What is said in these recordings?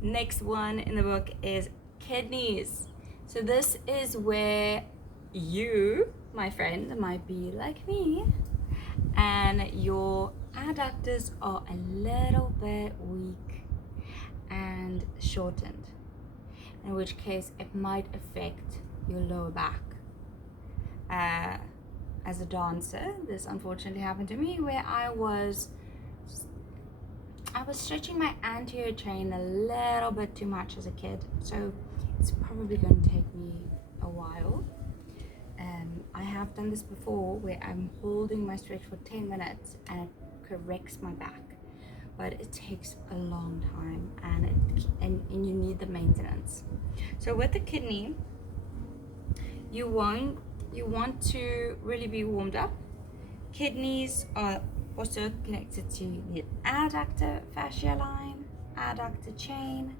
Next one in the book is kidneys. So this is where you, my friend, might be like me, and your adductors are a little bit weak and shortened, in which case it might affect your lower back. As a dancer, this unfortunately happened to me, where I was stretching my anterior chain a little bit too much as a kid, so it's probably going to take me a while. I have done this before where I'm holding my stretch for 10 minutes and it corrects my back, but it takes a long time, and you need the maintenance. So with the kidney, you want to really be warmed up. Kidneys are also connected to the adductor fascia line, adductor chain,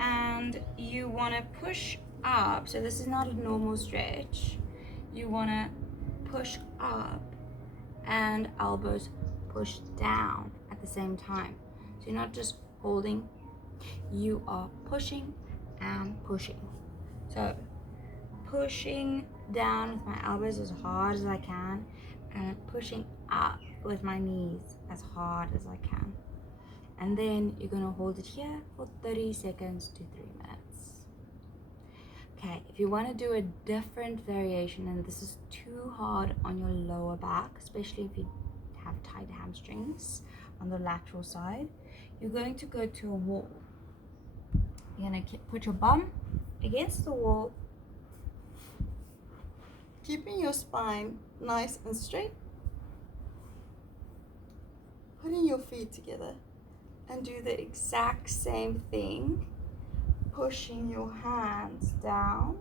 and you want to push up. So this is not a normal stretch. You want to push up and elbows push down at the same time. So you're not just holding, you are pushing and pushing. So pushing down with my elbows as hard as I can, and pushing up with my knees as hard as I can. And then you're gonna hold it here for 30 seconds to 3 minutes. Okay, if you want to do a different variation and this is too hard on your lower back, especially if you have tight hamstrings on the lateral side, you're going to go to a wall. You're going to put your bum against the wall, keeping your spine nice and straight, putting your feet together, and do the exact same thing, pushing your hands down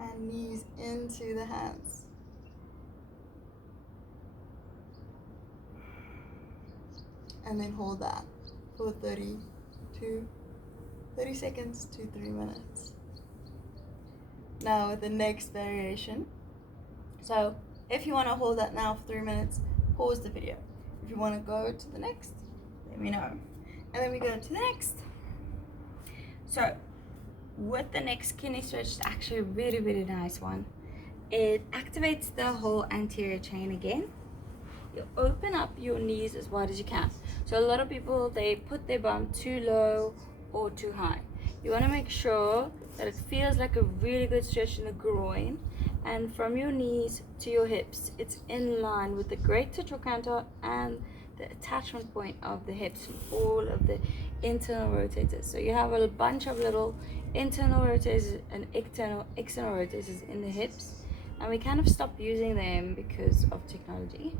and knees into the hands. And then hold that for 30 seconds to 3 minutes. Now with the next variation. So if you want to hold that now for 3 minutes, pause the video. If you want to go to the next, let me know. And then we go to the next. So with the next kidney stretch, it's actually a really, really nice one. It activates the whole anterior chain again. You open up your knees as wide as you can. So a lot of people, they put their bum too low or too high. You want to make sure that it feels like a really good stretch in the groin, and from your knees to your hips, it's in line with the greater trochanter and the attachment point of the hips and all of the internal rotators. So you have a bunch of little internal rotators and external rotators in the hips, and we kind of stopped using them because of technology,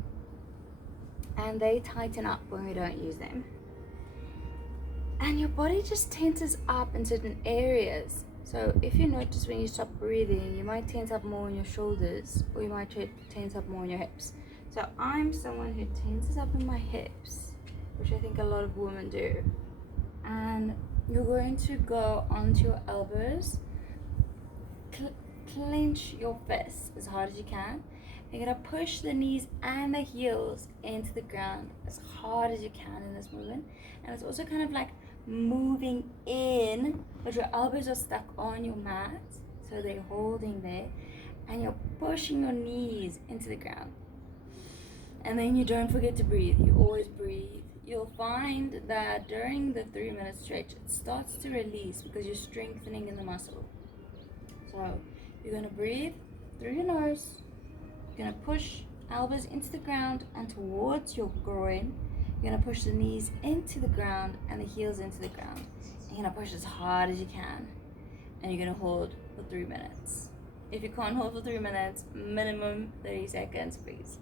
and they tighten up when we don't use them. And your body just tenses up in certain areas. So if you notice when you stop breathing, you might tense up more in your shoulders, or you might tense up more in your hips. So I'm someone who tenses up in my hips, which I think a lot of women do. And you're going to go onto your elbows, clench your fists as hard as you can. You're going to push the knees and the heels into the ground as hard as you can in this movement. And it's also kind of like moving in, but your elbows are stuck on your mat, so they're holding there, and you're pushing your knees into the ground. And then you don't forget to breathe. You always breathe. You'll find that during the 3 minute stretch, it starts to release because you're strengthening in the muscle. So you're going to breathe through your nose. You're going to push elbows into the ground and towards your groin. You're going to push the knees into the ground and the heels into the ground. You're going to push as hard as you can. And you're going to hold for 3 minutes. If you can't hold for 3 minutes, minimum 30 seconds, please.